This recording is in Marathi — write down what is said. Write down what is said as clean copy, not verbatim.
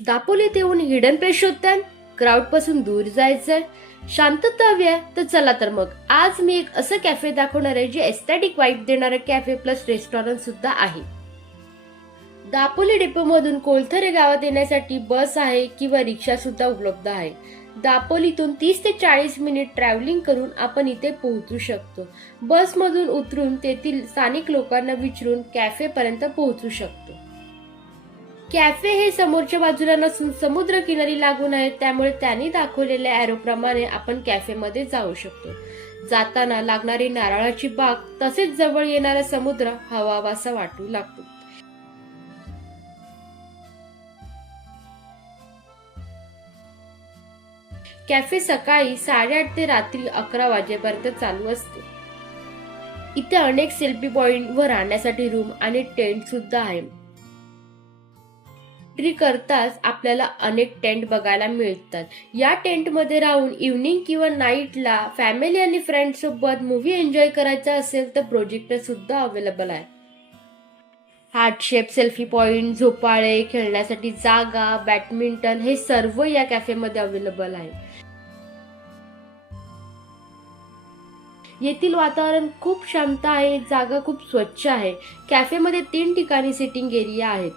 दापोलीत येऊन हिडन प्लेस शोधताय, क्राऊड पासून दूर जायचंय, शांतता हवी आहे, तर चला तर मग आज मी एक असं कॅफे दाखवणार आहे जे एस्थेटिक वाईब देणारं कॅफे प्लस रेस्टॉरंट सुद्धा आहे. दापोली डेपोमधून कोलथरे गावात येण्यासाठी बस आहे किंवा रिक्षा सुद्धा उपलब्ध आहे. दापोलीतून 30 ते 40 मिनिट ट्रॅव्हलिंग करून आपण इथे पोहोचू शकतो. बसमधून उतरून तेथील स्थानिक लोकांना विचारून कॅफे पर्यंत पोहोचू शकतो. कॅफे हे समोरच्या बाजूला नसून समुद्र किनारी लागून आहे, त्यामुळे त्यांनी दाखवलेल्या एरोप्रमाणे आपण कॅफेमध्ये जाऊ शकतो. जाताना लागणारी नारळाची बाग तसेच जवळ येणारा समुद्र हवावासा वाटू लागतो. कॅफे सकाळी 8:30 ते रात्री 11 वाजेपर्यंत चालू असते. इथे अनेक सेल्फी पॉइंट व राहण्यासाठी रूम आणि टेंट सुद्धा आहे. एंट्री करताच आपल्याला अनेक टेंट बघायला मिळतात. या टेंट मध्ये राहून इव्हनिंग किंवा नाईटला फॅमिली आणि फ्रेंड सोबत मूवी एन्जॉय करायचा असेल तर प्रोजेक्टर सुद्धा अवेलेबल आहे. हार्ट शेप सेल्फी पॉइंट, झोपाळे, खेळण्यासाठी जागा, बॅडमिंटन हे सर्व या कॅफेमध्ये अवेलेबल आहे. येथील वातावरण खूप शांत आहे, जागा खूप स्वच्छ आहे. कॅफेमध्ये 3 ठिकाणी सिटिंग एरिया आहेत.